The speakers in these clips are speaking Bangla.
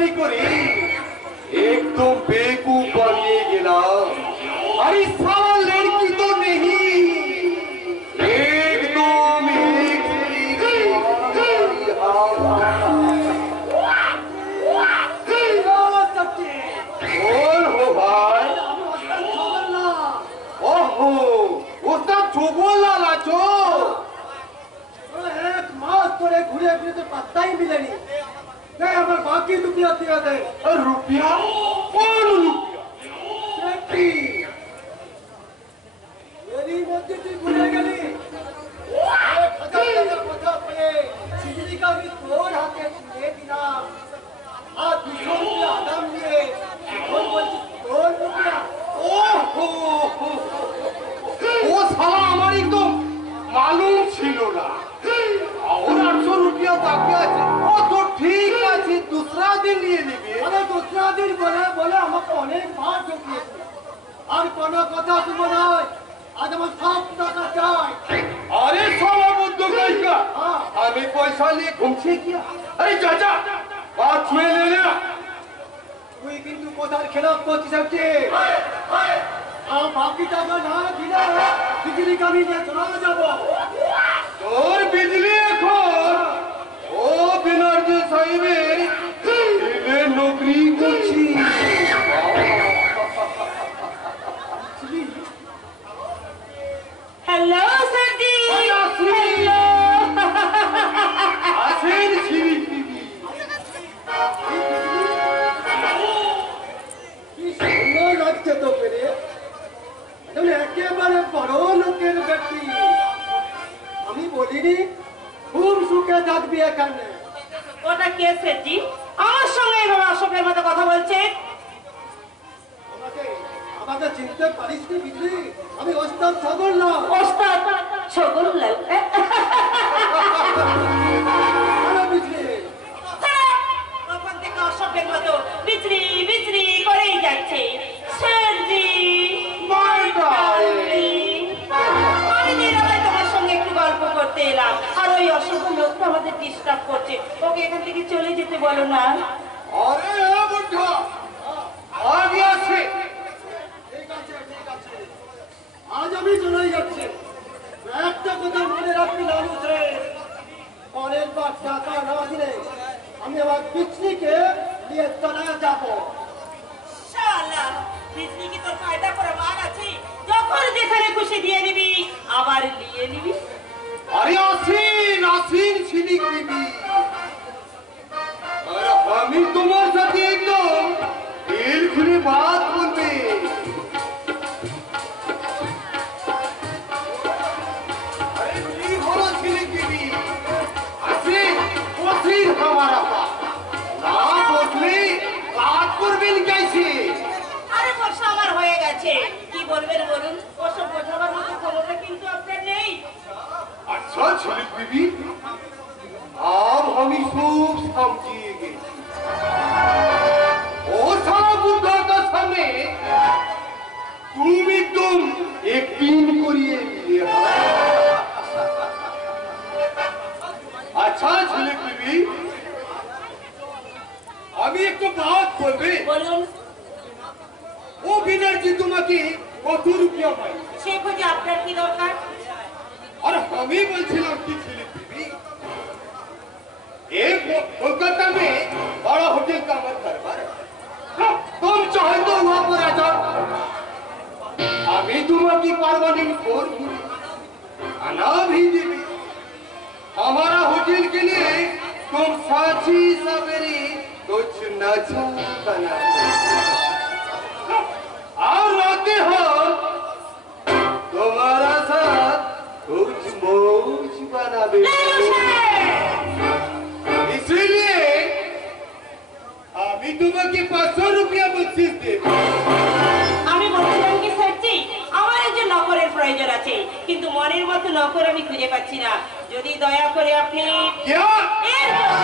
चोरी करे एकदम बेवकूफ बनिए गेला। अरे साला लड़की तो नहीं, एकदम एक कौन हो भाई? ओहो उस्ताद छोगोला लाचो। एक मास तोरे घुरे घुरे तो पत्ता ही मिलेनी नहीं। हमारे बाकी रुपया दिया दे। रुपया कौन रुपया? मेरी मोती की घुरे गली 1000 पता पड़े बिजली का भी तोड़ हाथे ले दिना। आज 200 रुपया आदम लिए और बोलती 2 रुपया। ओहो वो साला हमारी तो मालूम छिलो ना। और 800 रुपया बाकी আছে। ও তো ঠিক আছে, दूसरा दिन নিয়ে নিবি। अरे दूसरा दिन बोले हमको अनेक बार ঢুকিয়েছে। আর কোন কথা শুনবো না। আজ আমার সব টাকা চাই। अरे साला बुद्धू का हाँ। हमें पैसा लिए घूमছে क्या? अरे चाचा बात में ले ले। তুই কিন্তু কোথার খেলাফ করছিস আজকে? আর বাকি টাকা না দিলে বিজলি কামি নিয়ে চলে যাব। তোর বিজলি এখন ও বিনার্জি সাহেবের দিলে নকরি করছি। हेलो सर जी। हेलो। আসেন ছিরি কি সুন্দর লাগছে তো পেরে। তুমি একেবারে বড় লোকের ব্যক্তি। আমি বলিনি খুব সুখে থাকবি এখানে। ওটা কে স্যার জি? আমার সঙ্গে এভাবে অসভ্যের মতো কথা বলছে। আমাকে চিনতে পারিস নি বিজলি? আমি ওস্তাদ ছগনলাল। ওস্তাদ ছগনলাল? আরে বিজলি তখন থেকে অসভ্যের মতো বিচরি বিচরি করেই যাচ্ছে। স্যার জি অনেকদিন আগে তোমার সঙ্গে একটু গল্প করতে এলাম। আর ওই অসভ্য লোকটা আমাদের ডিস্টার্ব করছে। ওকে এখান থেকে চলে যেতে বলো না। আরে বুদ্ধা আগে আছে। ঠিক আছে ঠিক আছে, আজ আমি চলে যাচ্ছি। একটা কথা মনে রাখবি লালুস রে, পরের বার টাকা না দিলে আমি আমার বিজলিকে নিয়ে চলে যাবো। শালা বিজলি কি তোর ফায়দা করে মান আছে? যখন যেখানে খুশি দিয়ে দিবি আবার নিয়ে নিবি। अरे आसीन आसीन छिलिक बीबी। अरे हमी तुम्हारे साथ एकदम दिल खुली बात बोलते। अरे नहीं बोलो छिलिक बीबी। आसीन आसीन हमारा पास ना बोले रात पर बिल कैसे? আরে বর্ষা আমার হয়ে গেছে। কি বলবেন বলুন? ওসব বোঝাবার মতো ক্ষমতা কিন্তু আপনার নেই। अच्छा छिलिक बीबी अब हम खूब समझिएगे। ओ साला बुद्धा का सामने तुम एकदम एक दिन करिए लिए। अच्छा छिलिक बीबी अभी एक तो बात बोलबे। বলুন। ও বিনার্জি তোমাকে কত রুপিয়া পাই? সে বুঝে আপনার কি দরকার? और हम ही बोलছিলাম কি ছিলিক बीबी एक कोलकाता में बड़ा होटल का मत करवार। तुम चाहे तो वहां पर आ जाओ। अभी तुम्हारी परमानेंट फोर खाना भी देवी। हमारा होटल के लिए तुम साची सवेरे कुछ नचा बना और रहते हो तुम्हारा साथ कुछ मौज बना दे। इसलिए अभी तुम्हें 500 रुपया बख्शिश दे। আমি বলছিলাম কি স্যার জি, আমার একজন নকরের প্রয়োজন আছে, কিন্তু মনের মতো নকর আমি খুঁজে পাচ্ছি না। যদি দয়া করে আপনি क्या এর জন্য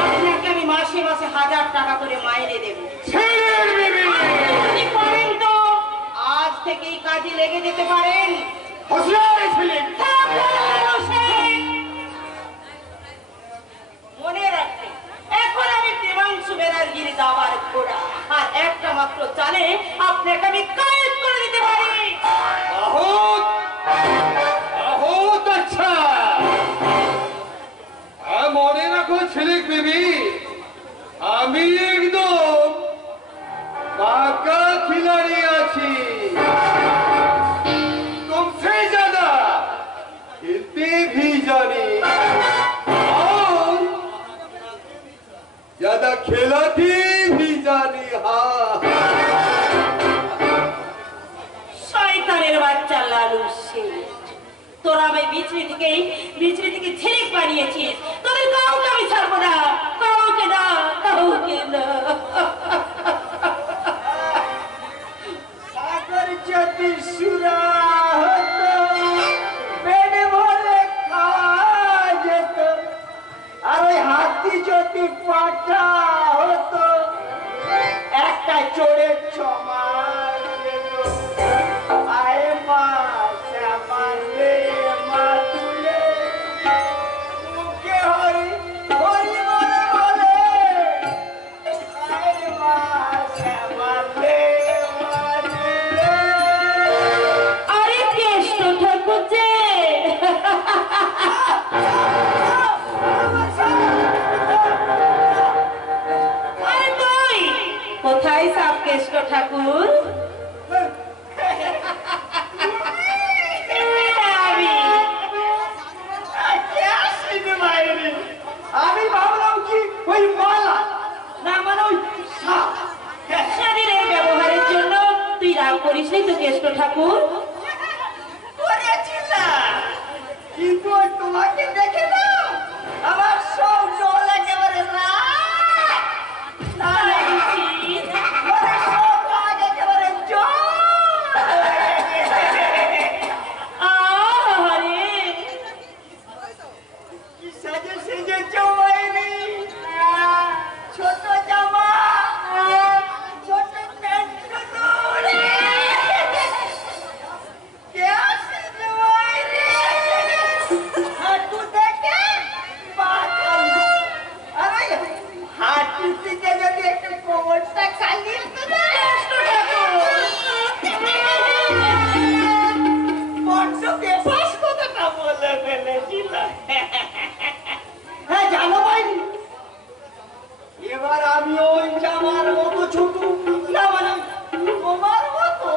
আপনাকে আমি মাসে মাসে 1000 টাকা করে মাইনে দেব। छिलिक बीबी যদি পারেন তো আজ থেকেই কাজে লেগে যেতে পারেন। होशियार है छिलिक। মনে রাখবেন, এখন আমি প্রেমাংশু ব্যানার্জি দাবার ঘোড়া, আর একটা মাত্র চালে আপনাকে আমি কায়েদ করে দিতে পারি। बहुत बहुत अच्छा। মনে রাখো ছেলেক বিবি, আমি একদম পাকা খিলাড়ি আছি। तुमसे ज्यादा खेलते भी जानी और ज्यादा खिलाती भी जानी। हाँ, শয়তানের বাচ্চা লালু শেঠ, তোরা আমি বিচরি থেকে ছেলেক বানিয়েছিস। তোদের কাউকে আমি ছাড়বো না, কাউকে না, কাউকে না। সাগর যদি সুরা হতো, পেট ভরে খাওয়া যেত, আর ওই হাতি যদি পাঠা হতো, একটা চড়ে ছমার যেত। আয় মা শ্যামালে মা তুলে, মুখে হরি হরি বলে বলে, আয় মা শ্যামালে মা তুলে। আরে কেষ্ট ঠাকুর যে, আরে কই, কোথায় সাপ কেষ্ট ঠাকুর? আমি আমি ভাবলাম কি ওই মালা, না মানে ওই সাপ। শরীরের ব্যবহারের জন্য তুই রাগ করিস নি তো কেষ্ট ঠাকুর? করেছিলাম, কিন্তু ওই তোমাকে দেখে না আমার সব জল একেবারে ছোট জামা, ছোট প্যান্ট, হাঁটু দেখে হাঁটু থেকে যদি একটু কোমরটা খালি বড্ড বেফাস কথাটা বলে ফেলেছিলাম। হ্যাঁ জানো ভাই, এবার আমি ওই জামার মতো ছোট, না মানে তোমার মতো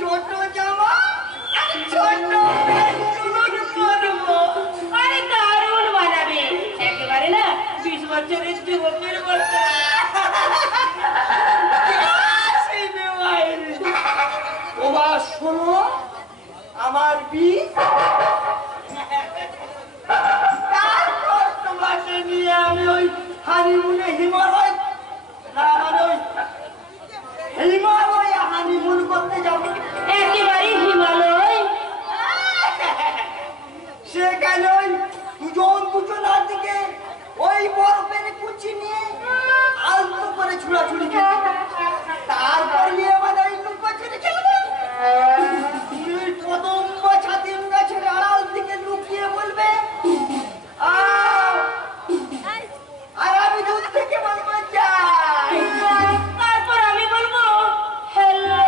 ছোট জামা আর ছোট প্যান্ট পরবো। আরে দারুণ বানাবে, একেবারে না 20 বছরের যুবকের মতো। তোমার শোনো আমার বিষ, তারপর তোমাকে নিয়ে আমি ওই হানিমুনে হিমালয়, না মানে ওই হিমালয়ে হানিমুন করতে যাবো। একেবারে হিমালয়। সেখানে ওই দুজনার দিকে ওই বরফের কুচি নিয়ে আলতো করে ছুড়াছুড়ি খেলবে, তারপর নিয়ে আমাদের ওই লুকোচুরি খেলবে। তুমি কদম্ব ছাতিম গাছের আড়াল দিকে লুকিয়ে বলবে আর আমি দূর থেকে বলবো যাই। তারপর আমি বলবো হ্যালো,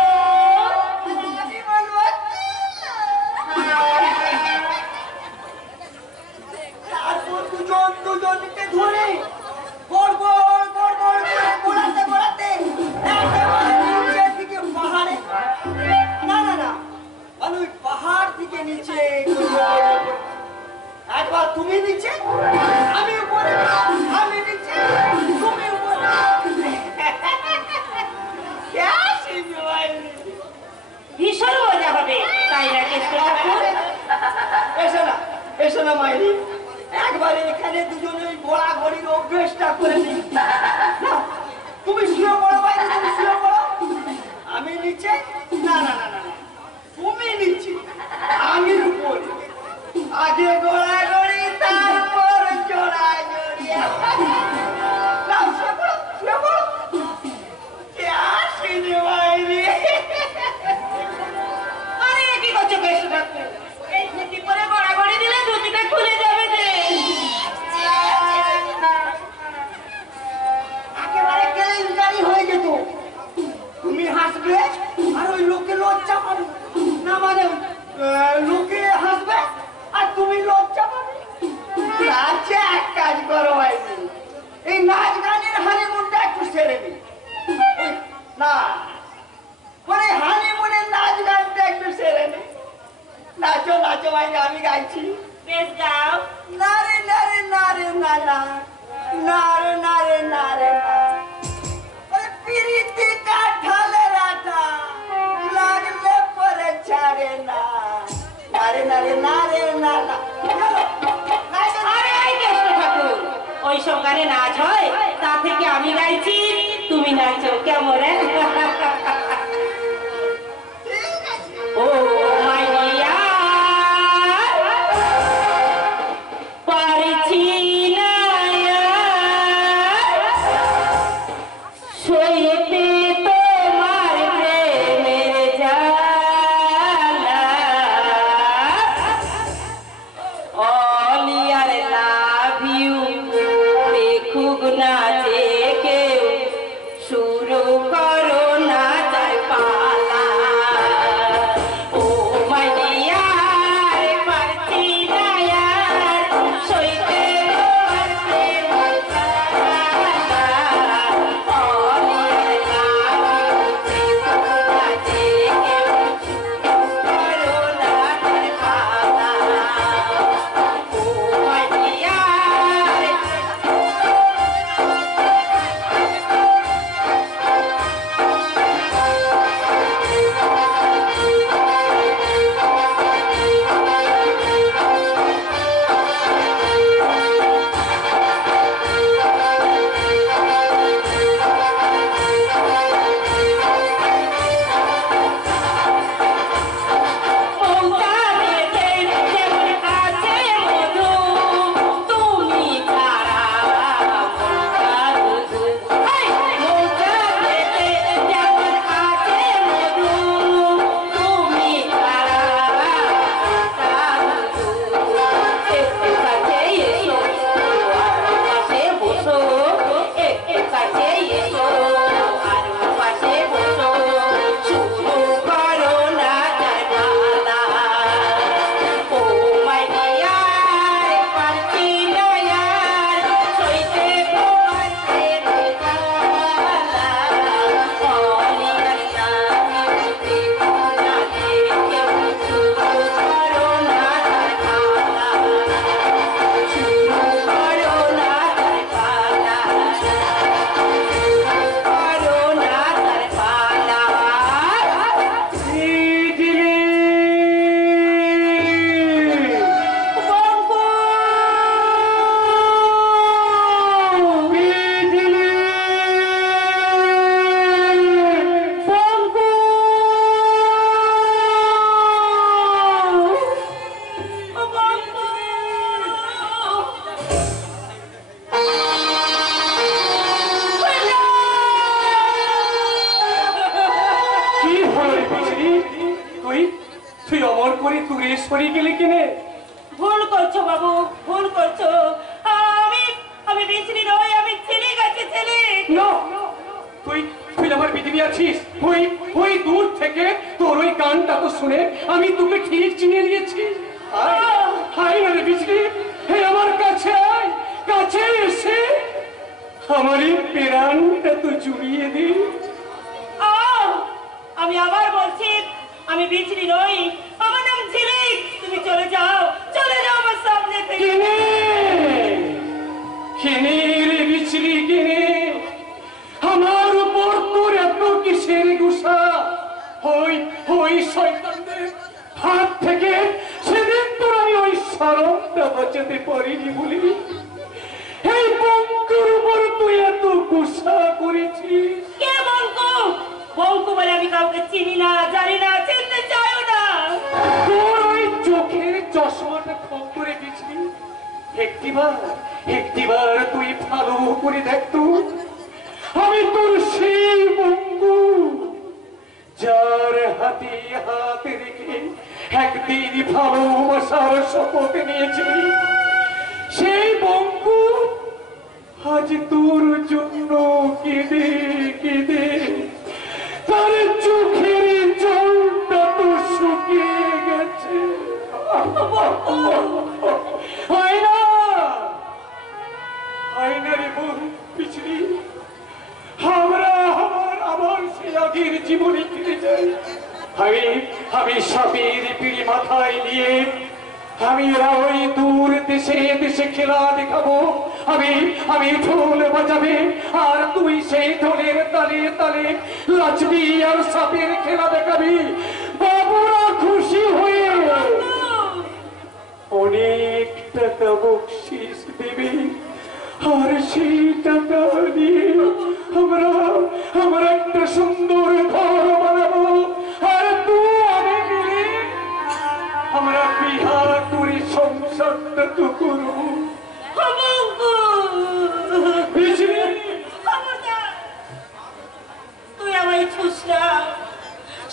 আমি বলবো তারপর দুজনকে ধরে গড়গড় গড়গড় করে গোড়াতে গোড়াতে একেবারে নিচের দিকে পাহাড়ে, না না না মানে ওই পাহাড় থেকে নিচে একবার তুমি নিচে, আমি উপরে, আমি নিচে, তুমি উপরে। ভীষণ মজা হবে, তাই না কেষ্ট ঠাকুর? এসো না, এসো না মাইরি, একবারে এখানে দুজনে ঘোড়া ঘড়ির অভ্যেসটা করে নিই। তুমি শুয়ে পড়ো বাইরে, তুমি শুয়ে পড়ো, আমি নিচে, না না না না তুমি নিচে, আমি উপরে, আগে ঘোড়া ঘড়ি তারপর জোড়া জড়ি। শুয়ে পড়ো, শুয়ে পড়ো। কে আসেনি মাইরি? আরে কি করছো কেষ্ট ঠাকুর? এই ধুতি পরে গড়াগড়ি দিলে ধুতিটা খুলে যাবে যে। একেবারে কেলেঙ্কারি ওইসব গানে নাচ হয়, তা থেকে আমি গাইছি, তুমি নাচো কেমন? ও মাই ডিয়ার, পারছি না সইতে তোমার প্রেমের জ্বালা, অলিয়ার লাভ ইউ দেখুক না যে কেউ, শুরু করো না তার পালা। ও মাই ডিয়ার, পারছি না আর সইতে তোমার প্রেমের জ্বালা, অলিয়ার লাভ ইউ দেখুক না যে কেউ, শুরু করো না তার পালা। ও মাই ডিয়ার, তুই অমর করে দূরে সরে গেলে কিনে? ভুল করছো বাবু, ভুল করছো। আমি আমি বিচরি নই, আমি ছেলে গেছে ছেলে। তুই তুই আমার বিধি আছিস। ওই দূর থেকে তোর ওই গানটা তো শুনে আমি তোকে ঠিক চিনে নিয়েছি। হাই রে বিচরি, হে আমার কাছে আয়, কাছে এসে আমার এই প্রাণটা তো জুড়িয়ে দে। আমি আবার বলছি, আমি বিচরি নই, আমার নাম ঝিলিক। তুমি চলে যাও, চলে যাও আমার সামনে থেকে। কিনে রে বিচরি, কিনে আমার উপর তোর এত কিসের গুসা? ওই শয়তানদের হাত থেকে সেদিন তোর আমি ওই শরমটা বাঁচাতে পারিনি বলি এই বঙ্কুর উপর তুই এত গুসা করেছিস। কে বঙ্কু? বঙ্কু বলে আমি কাউকে চিনি না, জানি না, চিনতে চাইও না। তোর ওই চোখের চশমাটা কম করে দিচ্ছি। একটিবার তুই ভালো করে দেখতো, আমি তোর সেই বঙ্কু যার হাতে হাত রেখে একদিন ভালোবাসার শপথ নিয়েছিলি। সেই বঙ্কু আজ তোর জন্য কেঁদে কেঁদে তার চোখের জলটা তো শুকিয়ে গেছে। আয়নারে বহু পিছলি আমরা আমার সে আগের জীবনে ফিরে যাই। আমি সাপের পিড়ি মাথায় নিয়ে আমি ওই দূর দেশে দেশে খেলা দেখাবো। আমি ঢোল বাজাবে আর তুই সেই ঢোলের তালে তালে নাচবি আর সাপের খেলা দেখাবি। বাবুরা খুশি হয়ে অনেক টাকা বকশিস দেবে আর সেই টাকা দিয়ে আমরা একটা সুন্দর ঘর বানাবো, আর তুই আমি মিলে আমরা বিহা করে সংসারটা তো করবো। বিজলি, তুই আমায় ছুসরা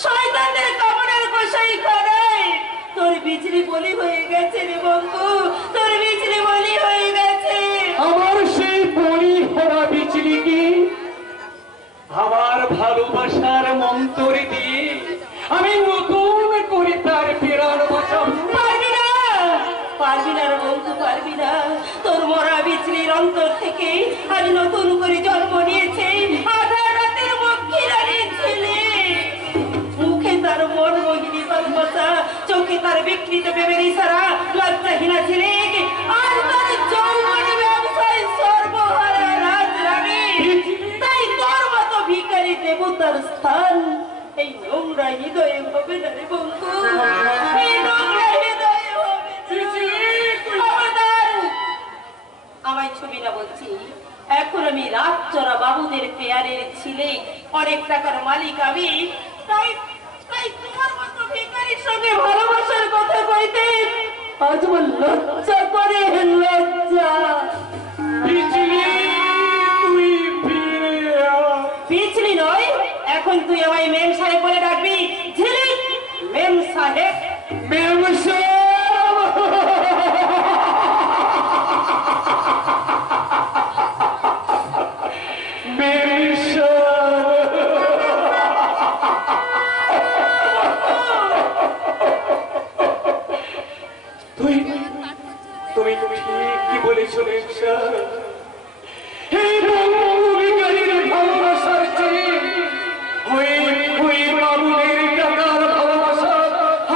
শয়তানের কামড়ের কষাই করে তোর বিজলি বলি হয়ে গেছে রে বন্ধু, তোর বিজলি বলি হয়ে গেছে। আমার সেই বলি হওয়া বিজলিকে আমার ভালোবাসার মন্তর দিয়ে আমি নতুন করে তার প্রাণ বাঁচাবো। পারবি না, পারবি না রে বন্ধু, পারবি না। তোর মরা বিজলির অন্তর থেকে আমি নতুন করে জন্ম নিয়েছে আধা রাতের মক্ষী রানীর ছেলে। মুখে তার মন মোহিনী তন্মতা, চোখে তার বিকৃত প্রেমের ইশারা, লজ্জাহীনা ছেলে আর তার যৌবন ব্যবসায় সর্বহারা রাজরানী। তাই তোর মতো ভিখারি দেবতার স্থান এই নোংরা হৃদয়ে হবে না রে বন্ধু, এই নোংরা হৃদয়ে হবে না। আমায় ছবি না বলছি, এখন আমি রাত চড়া বাবুদের পেয়ারের ছিলে, অনেক টাকার মালিক আমি। তাই তাই তোমার মতো ভিখারির সঙ্গে ভালোবাসার কথা কইতে আজ আমার লজ্জা করে, লজ্জা। বিজলি, তুই ফিরে আয়। পিছলি নয়, এখন তুই আমায় মেম সাহেব বলে ডাকবি। ঝিলিক মেম সাহেব। মেম সাহেব, মেম সাহেব, তুমি ঠিকই বলেছো মেম সাহেব। এই ভিখারির ভালোবাসার চেয়ে ওই বাবুদের টাকার ভালোবাসা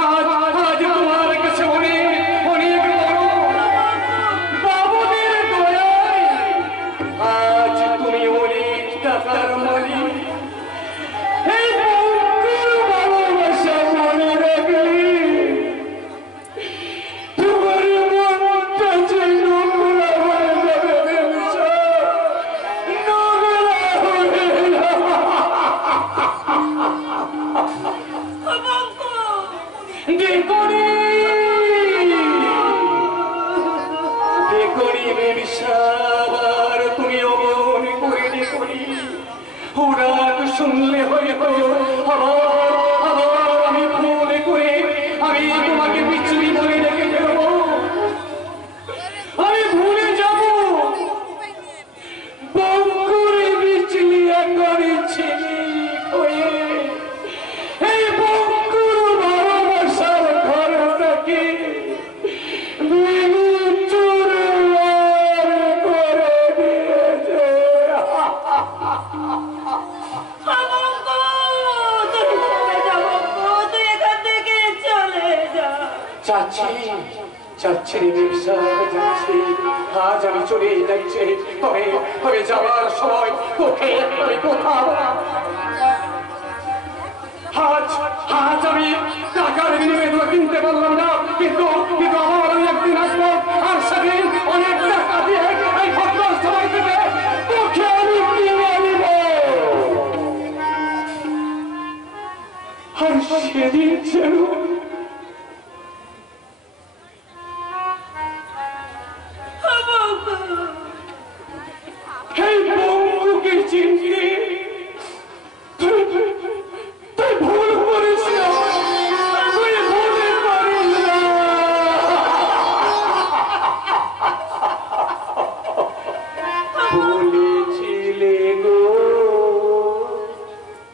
আজ তোমার কাছে অনেক অনেক বড়। বাবুদের দয়ায় আজ তুমি অনেক টাকার মালিক। এই বন্ধুর ভালোবাসা মনে রাখলে তোমার মনটা যে নোংরা হয়ে যাবে, নোংরা হয়ে যাবে। দেখুনি দেখুনি ব্যবসাবার তুমি অমন করে দেখুনি, ওরা শুনলে হয়তো আবার আমি মনে করে আমি তোমাকে বিচ্ছুরি বলে রেখে দেবো। আমি ভুলে যাব বঙ্গুরে বিচলি একবারে ছেলে হয়ে এই বঙ্গুর ভালোবাসার ঘরটাকে করে দিয়েছে। তুই এখান থেকে চলে যা। যাচ্ছি যাচ্ছি যাচ্ছি, আজ আমি চলে যাচ্ছি, তবে তবে যাওয়ার সময় তোকে আমি কোথাও আজ আমি টাকার বিনিময়ে তোকে কিনতে পারলাম না, কিন্তু কিন্তু আমার আমি একদিন আসবো আর সেদিন অনেক টাকা দিয়ে এই ঘটনার সময় থেকে তোকে আমি কিনে নিব। আর সেদিন যেন এই বঙ্গুকে চিনতে তুই ভুল করিস না, তুই ভুলে পারিস না। বলেছিলে গো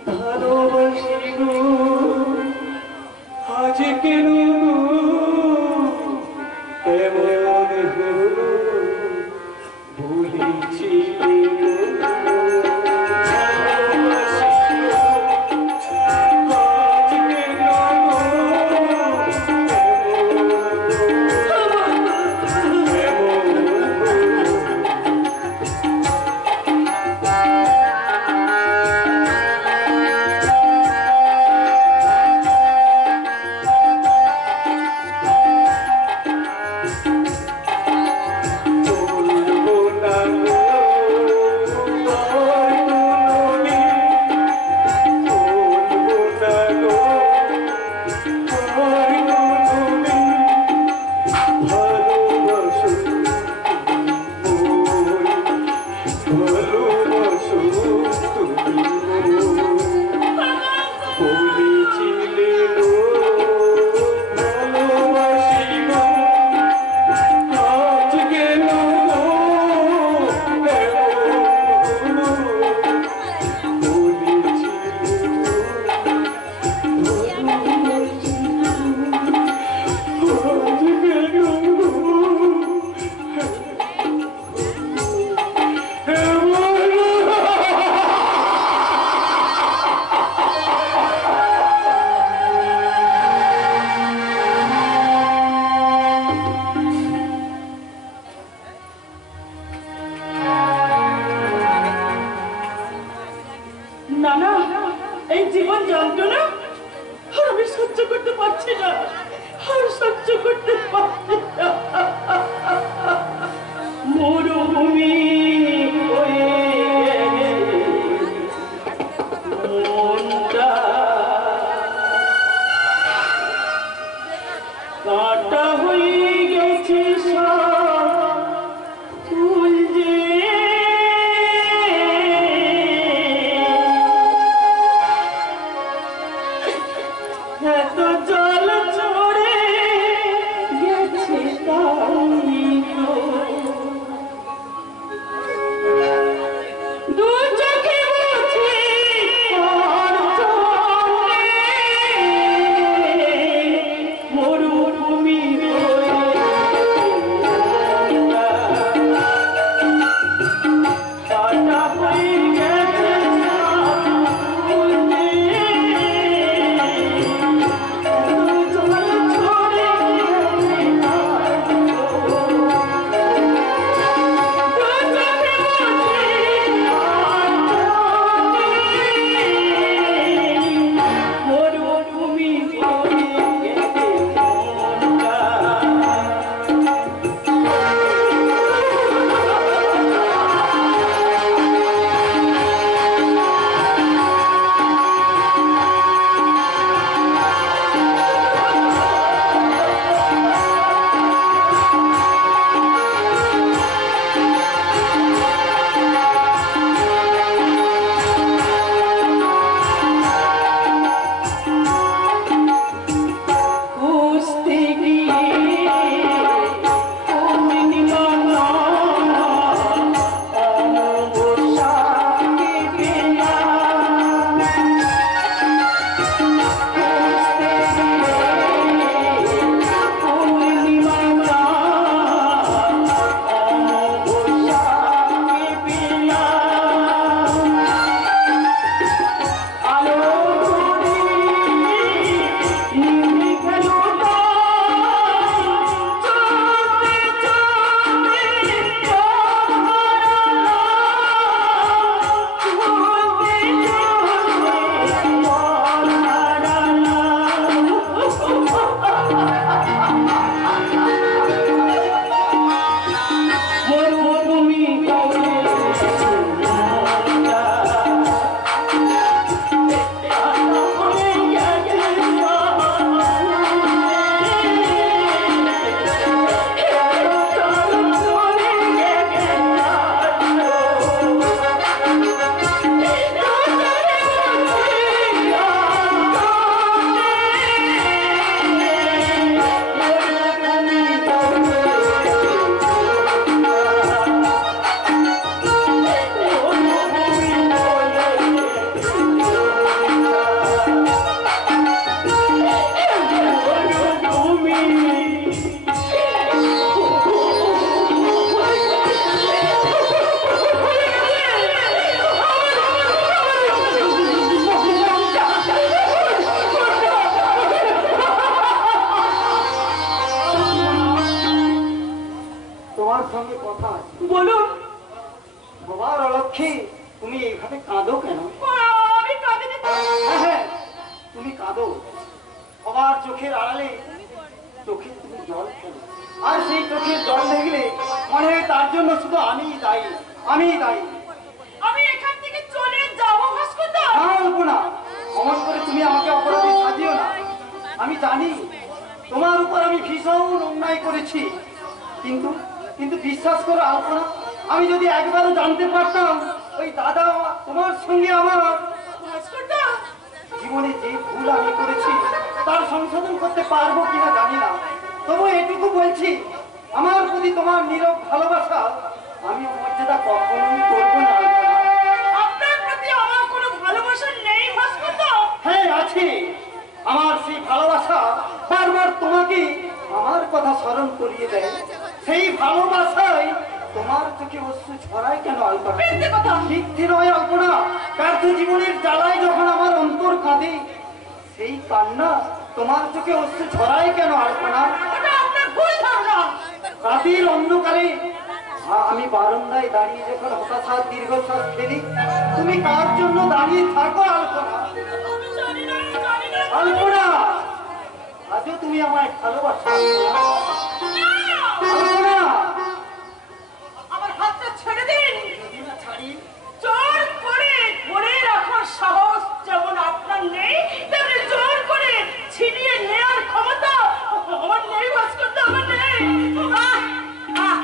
ভালোবাসি গো, আজ কেন এমন হলো, ভুলেছিলে গো বলবো না গো এই জীবন যন্ত্রণা আর আমি সহ্য করতে পারছি না, আর সহ্য করতে পারছি না। মরুভূমি হয়ে মনটা কাটা হয়ে গেছে সব ফুল যে এত জল ছড়ে গেছে তাই গো। দু চোখে মুছে আর চলে মরুভূমি হয়ে কাটা হয়ে গেছে সব ফুল যে তোমার সঙ্গে কথা আছে। বলুন। বাবার অলক্ষী, তুমি এইভাবে কাঁদো কেন? আমি কাঁদিনি তো। হ্যাঁ হ্যাঁ, তুমি কাঁদো। বাবার চোখের আড়ালে চোখে তুমি জল ফেলো, আর সেই চোখের জল দেখলে মনে হয় তার জন্য শুধু আমিই দায়ী, আমিই দায়ী। আমি এখান থেকে চলে যাবো ভাস্করদা। না অল্পনা, অমন করে তুমি আমাকে অপরাধী সাজিও না। আমি জানি তোমার উপর আমি ভীষণ অন্যায় করেছি, কিন্তু কিন্তু বিশ্বাস করো অল্পনা, আমি যদি একবারও জানতে পারতাম ওই দাদা তোমার সঙ্গে আমার ভাস্করদা, জীবনে যে ভুল আমি করেছি তার সংশোধন করতে পারবো কিনা জানি না, তবু এটুকু বলছি, আমার প্রতি তোমার নীরব ভালোবাসা আমি মর্যাদা কখনোই করবো না। আপনার প্রতি আমার কোনো ভালোবাসা নেই ভাস্করদা? হ্যাঁ আছে, আমার সেই ভালোবাসা বারবার তোমাকে আমার কথা স্মরণ করিয়ে দেয়। সেই ভালোবাসাই তোমার চোখে অশ্রু ছড়ায় কেন অল্পনা? মিথ্যে কথা। মিথ্যে নয় অল্পনা, ব্যর্থ জীবনের জ্বালায় যখন আমার অন্তর কাঁদে, সেই কান্না তোমার চোখে অশ্রু ছড়ায় কেন অল্পনা? ওটা আপনার ভুল ধারণা। রাতের অন্ধকারে আমি বারান্দায় দাঁড়িয়ে যখন হতাশার দীর্ঘশ্বাস ফেলি, তুমি কার জন্য দাঁড়িয়ে থাকো অল্পনা? আলপনা, আজও তুমি আমায় ভালোবাসো? আলপনা, আমার হাতটা ছেড়ে দিন। যদি না ছাড়ি, জোর করে ধরে রাখার সাহস যেমন আপনার নেই, তেমনি জোর করে ছিনিয়ে নেওয়ার ক্ষমতা আমার নেই। ভাস্কর, আমার নেই। আহ, আহ,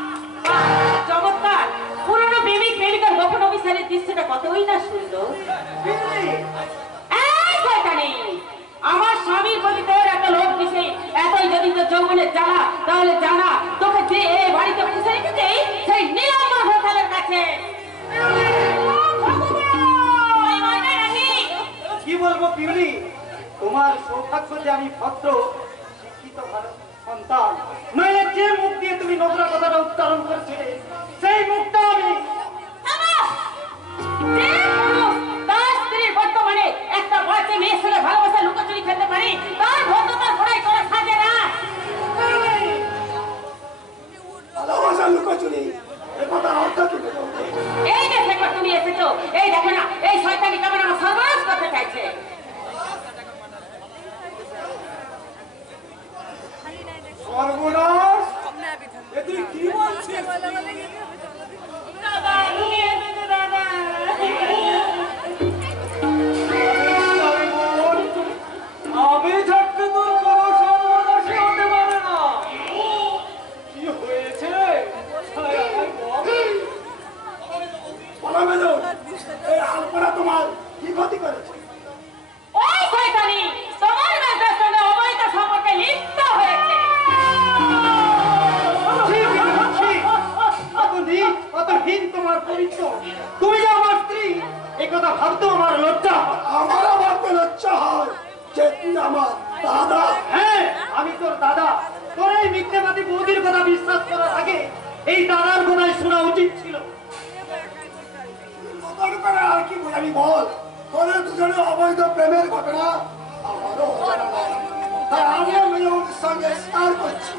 আহ, চমৎকার! পুরনো প্রেমিক প্রেমিকার গোপন অভিসারের দৃশ্যটা কতই না সুন্দর। এই শয়তানি! আমার স্বামীর প্রতি তোর একটা লোভ কিসে? এতই যদি তোর যৌবনের জ্বালা, তাহলে জানা তোকে যে এই বাড়িতে পুষে রেখেছে সেই নীলাম্বর হোটেলের কাছে। কি বলবো পিউলি, তোমার সৌভাগ্য যে আমি ভদ্র শিক্ষিত সন্তান, নইলে যে মুখ দিয়ে তুমি নোংরা কথাটা উচ্চারণ করছিলে সেই মুখটা আমি তার স্ত্রীর বর্তমানে একটা বাচ্চা মেয়ের সঙ্গে ভালোবাসা লুকোচুরি খেতে পারি, তার ভদ্রতার ঘোড়াই করা সাজে না। ভালোবাসা লুকোচুরি, এ কথা অর্থ কি? এই যে সেবার তুমি এসেছো, এই দেখো না এই শয়তানি কেমন আমার সর্বনাশ করতে চাইছে। সর্বনাশ! এ তুই কি বলছিস? দাদা, তুমি এসেছো দাদা। আমি থাকতে তোর কোনো সর্বনাশই হতে পারে না। কি হয়েছে? এই আলপনা তোমার কি ক্ষতি করেছে? ওই শয়তানি তোমার মেয়ের সঙ্গে অবৈধ সম্পর্কে লিপ্ত হয়েছে। কতহীন তোমার পরিচয়! তুমি যে আমার স্ত্রী, এ কথা ভাবতেও আমার লজ্জা। আমারও ভাবতে লজ্জা হয় যে তুই আমার দাদা। হ্যাঁ, আমি তোর দাদা। তোর এই মিথ্যেবাদী বৌদির কথা বিশ্বাস করার আগে এই দাদার কথাই শোনা উচিত ছিল। নতুন করে আর কি বোঝাবি বল? তোদের দুজনে অবৈধ প্রেমের ঘটনা আমারও অজানা নয়। তাই আমিও মেয়ের সঙ্গে স্বীকার করছি,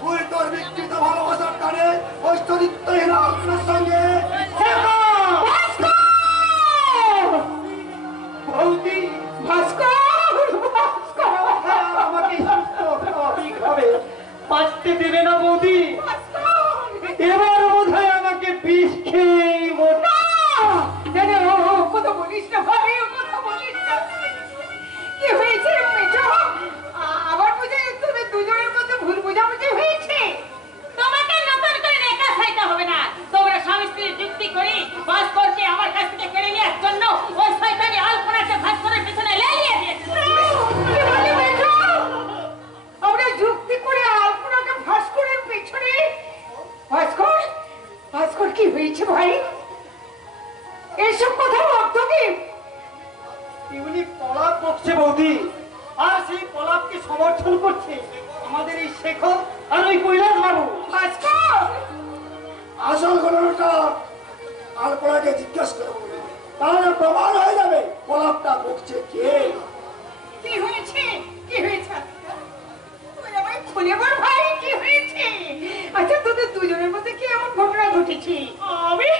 তুই তোর বিকৃত ভালোবাসার টানে ওই চরিত্রহীন আপনার সঙ্গে বৌদি, আমাকে স্বাভাবিকভাবে বাঁচতে দেবে না বৌদি। এবার বোধ হয় আমাকে বিষ খেয়ে মোটা। কথা বলিস না ভাই, কথা বলিস না। কি হয়েছে মেজো? আবার বুঝে তোদের দুজনের মধ্যে ভুল বোঝাবুঝি হয়েছে। তোমাকে নতুন করে একা খাইতে হবে না। তোমরা স্বামী স্ত্রীর যুক্তি করে ভাস্করকে আমার কাছ থেকে কেড়ে নেওয়ার জন্য ওই শয়তানি আলপনাকে ভাস্করের পিছনে লেলিয়ে দিয়েছে। আমরা যুক্তি করে আলপনাকে ভাস্করের পিছনে? ভাস্কর, ভাস্কর কি হয়েছে ভাই? এসব কথা অর্থ কি? এগুলি পলাপ বকছে বৌদি, আর সেই পলাপকে সমর্থন করছে আমাদের এই শেখর আর ওই কৈলাস বাবু। ভাস্কর, আসল ঘটনাটা আলপনাকে জিজ্ঞাসা করবো, তাহলে প্রমাণ হয়ে যাবে গোলাপটা বকছে কে। কি হয়েছে? কি হয়েছে? তুই আমায় খুলে বল ভাই, কি হয়েছে? আচ্ছা, তোদের দুজনের মধ্যে কি এমন ঘটনা ঘটেছে? আমি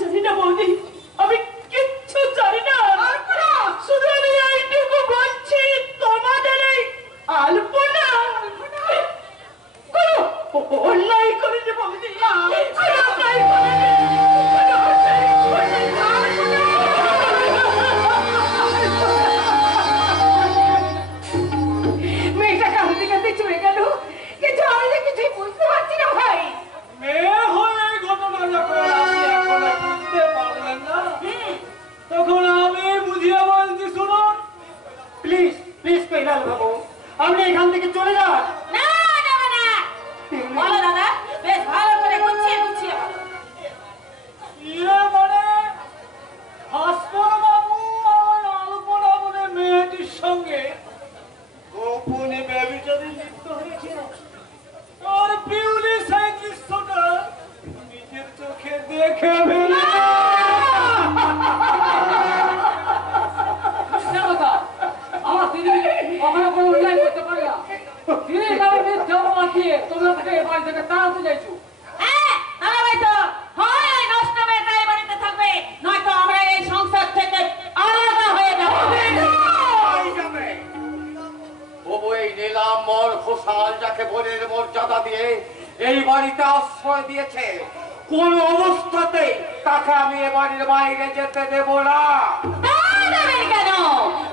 জানি না বৌদি, আমি কিচ্ছু জানি না। শুধু আমি এইটুকু বলছি, তোমাদের এই আলপনা কোনো অন্যায় করেছে বৌদি, কোনো অন্যায় করেছে, কোনো অন্যায় করেছে। মেয়েটা কাঁদতে কাঁদতে চলে গেল, কিন্তু আমি যে কিছুই বুঝতে পারছি না ভাই। মেয়ে হয়ে ঘটনা যখন আপনি এখনো বুঝতে পারলেন না, তখন আমি বুঝিয়ে বলছি শুনুন। প্লিজ প্লিজ কৈলাস বাবু, আপনি এখান থেকে চলে যান। না, যাবে না। বলো দাদা, বেশ ভালো করে গুছিয়ে গুছিয়ে বলো। ইয়ে মানে ভাস্কর বাবু আর আলপনা বলে মেয়েটির সঙ্গে গোপনে ব্যভিচারে লিপ্ত হয়েছিল। আর পিউলি সেই দৃশ্যটা নিজের চোখে দেখে ফেলে। আমার দিদি কখনো কোনো অন্যায় করতে পারে না। দিদি আমি মিথ্যে অপবাদ দিয়ে তোমরা থেকে এ বাড়ি থেকে তাড়াতে চাইছো। হ্যাঁ, তাহলে তো হয় এই নষ্ট মেয়েটা এই বাড়িতে থাকবে, নয়তো আমরা এই সংসার থেকে আলাদা হয়ে যাবো। দিয়ে এই বাড়িতে আশ্রয় দিয়েছে, কোন অবস্থাতেই তাকে আমি এ বাড়ির বাইরে যেতে দেব না। তা দেবেন কেন?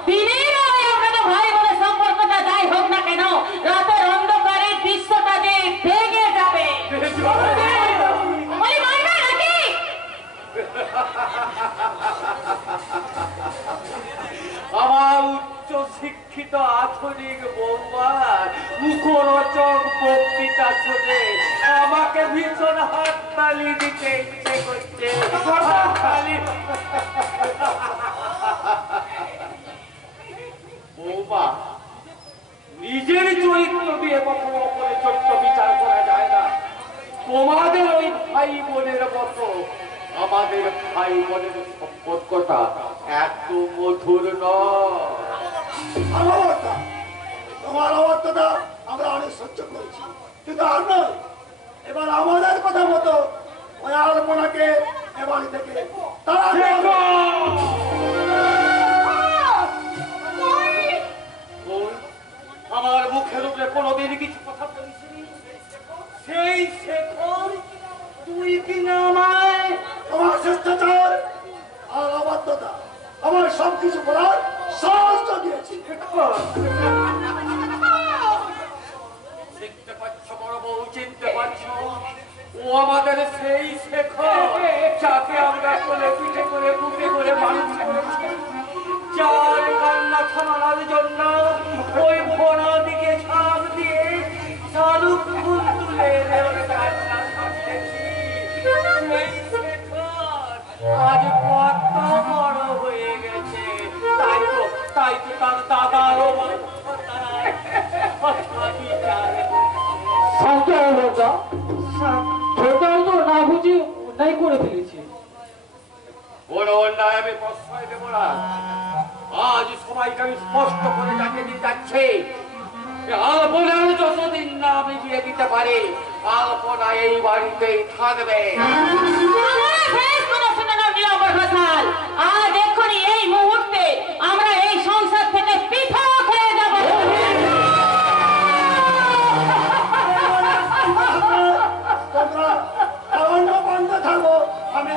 দিনের আলোয় আপনাদের ভাই বোনের সম্পর্কটা যাই হোক না কেন, রাতের অন্ধকারে দৃশ্যটা যে ভেঙে যাবে। বলি মারবে নাকি? আমার উচ্চ শিক্ষিত আধুনিক বৌমার মুখরোচক বক্তৃতা শুনে আমাকে ভীষণ হাততালি দিতে ইচ্ছে করছে। হাততালি। বৌমা, নিজের চরিত্র দিয়ে কখনো অপরের চরিত্র বিচার করা যায় না। তোমাদের ওই ভাই বোনের মতো আমাদের ভাই বোনের সম্পর্কটা এত মধুর নয়। অবস্থা তোমার অবস্থাটা আমরা অনেক সহ্য করেছি, কিন্তু আর নয়। এবার আমাদের কথা মতো ওই আলপনাকে এ বাড়ি থেকে তারা আমার মুখের উপরে কোনোদিন কিছু কথা বলিসনি। সেই শেখর তুই কিনা আমায় তোমার শিষ্টাচার আর অবাধ্যতা আমার সবকিছু বলার সাহস দিয়েছি। দেখতে পাচ্ছ বড় বউ, চিনতে পারছ? ও আমাদের সেই শেখর যাকে আমরা কোলে পিঠে করে বুকে করে মানুষ করেছি, যার কান্না থামানোর জন্য ওই ভোলা দিকে ছাপ দিয়ে শালুক ফুল তুলে ওর কান্না থামিয়েছি। সেই শেখর আজ কত বড় হয়ে গেছে, তাই তো তার দাদারও ছোটাই তো না বুঝি অন্যায় করে ফেলেছি। বড় অন্যায় আমি প্রশ্রয় দেব না। আজ সবাইকে আমি স্পষ্ট করে জানিয়ে দিতে যাচ্ছি, আলপনার যতদিন না আমি বিয়ে দিতে পারি, আলপনা এই বাড়িতেই থাকবে। আজ এক্ষুনি এই মুহূর্তে আমরা এই সংসার থেকে পৃথক হয়ে যাব। তোমরা অরণ্য বন্ধ থাকো, আমি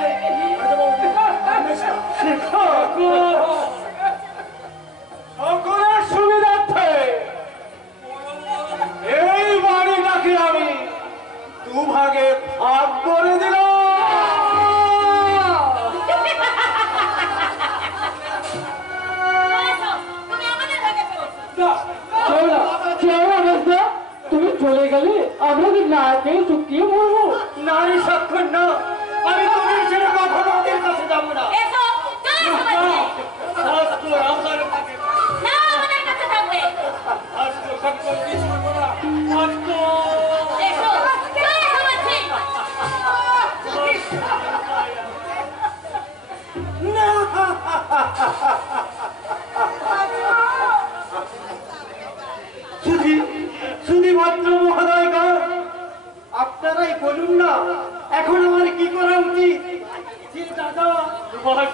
সকলের সুবিধার্থে এই বাড়িটাকে আমি দুভাগে ভাগ করে দিলাম। তুমি আমাদের ভাগে চলো। তুমি চলে গেলে আমরা কি না কেউ চুকিয়ে মরবো? নারী সাক্ষর না, আমি তুমি ছেড়ে কখনো ওদের কাছে যাবো না। এসো, চলে এসো বাড়িতে। শাস্ত্র আমার কাছে না, আমাদের কাছে থাকবে। শাস্ত্র সত্য কিছু করবো না। শাস্ত্র এসো, চলে এসো বলছি। শুধু মাত্র মহোদয়গণ, আপনারাই বলুন না এখন আমার কি করা উচিত? যে দাদা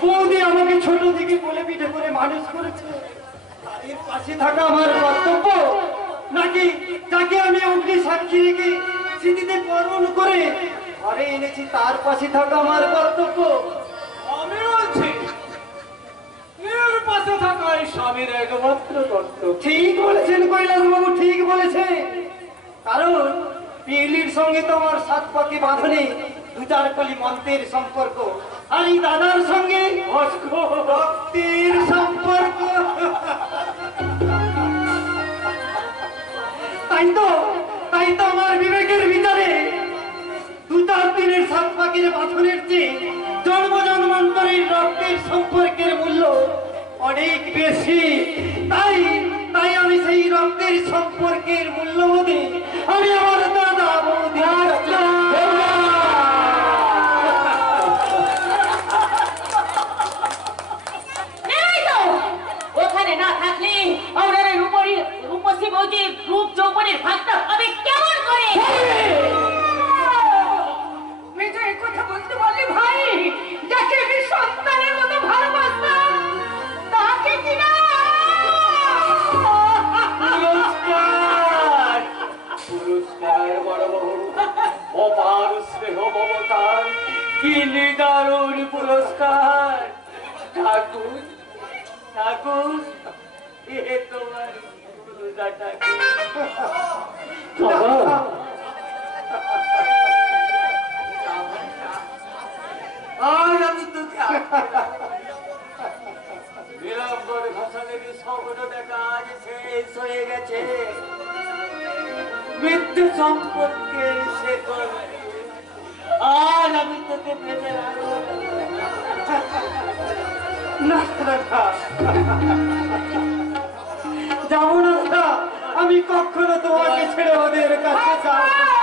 বৌদি আমাকে ছোট থেকে কোলে পিঠে করে মানুষ করেছে, তাদের পাশে থাকা আমার কর্তব্য, নাকি যাকে আমি অগ্নি সাক্ষী রেখে স্মৃতিতে বরণ করে ঘরে এনেছি তার পাশে থাকা আমার কর্তব্য? আমি বলছি এর পাশে থাকা এই স্বামীর একমাত্র কর্তব্য। ঠিক বলেছেন কৈলাস বাবু, ঠিক বলেছেন। কারণ পিএলির সঙ্গে তো আমার সাত পাকে বাঁধনে দু চার কলি মন্ত্রের সম্পর্ক, আর এই দাদার সঙ্গে রক্তের সম্পর্ক। তাই তো আমার বিবেকের ভিতরে দু চার দিনের সাত পাকের বাঁধনের চেয়ে জন্ম জন্মান্তরের রক্তের সম্পর্কের মূল্য অনেক বেশি। তাই আমি সেই রক্তের সম্পর্কের মূল্যবোধে আমি আমার দাদা বৌদি ওখানে না থাকলে আমাদের রূপসী বৌদির রূপ যৌবনের ভাগটা হবে কেমন করে? মেজো এই কথা বলতে বললি ভাই, যাকে আমি সন্তানের মতো ভালোবাসতাম তাকে কিনা পুরস্কার বড় বউ, পুরস্কার। ঠাকুর ঠাকুর, এ তোমার রোজা ঠাকুর। বাবা আজ আমি তোকে বিলম্বর ভাষণের স্বপ্ন দেখা আজ শেষ হয়ে গেছে। মৃত্যু সম্পর্কে সে করে আজ আমি তোকে বেঁধে রাখবো না যাবো না, আমি কখনো তোমাকে ছেড়ে ওদের কাছে যাবো না।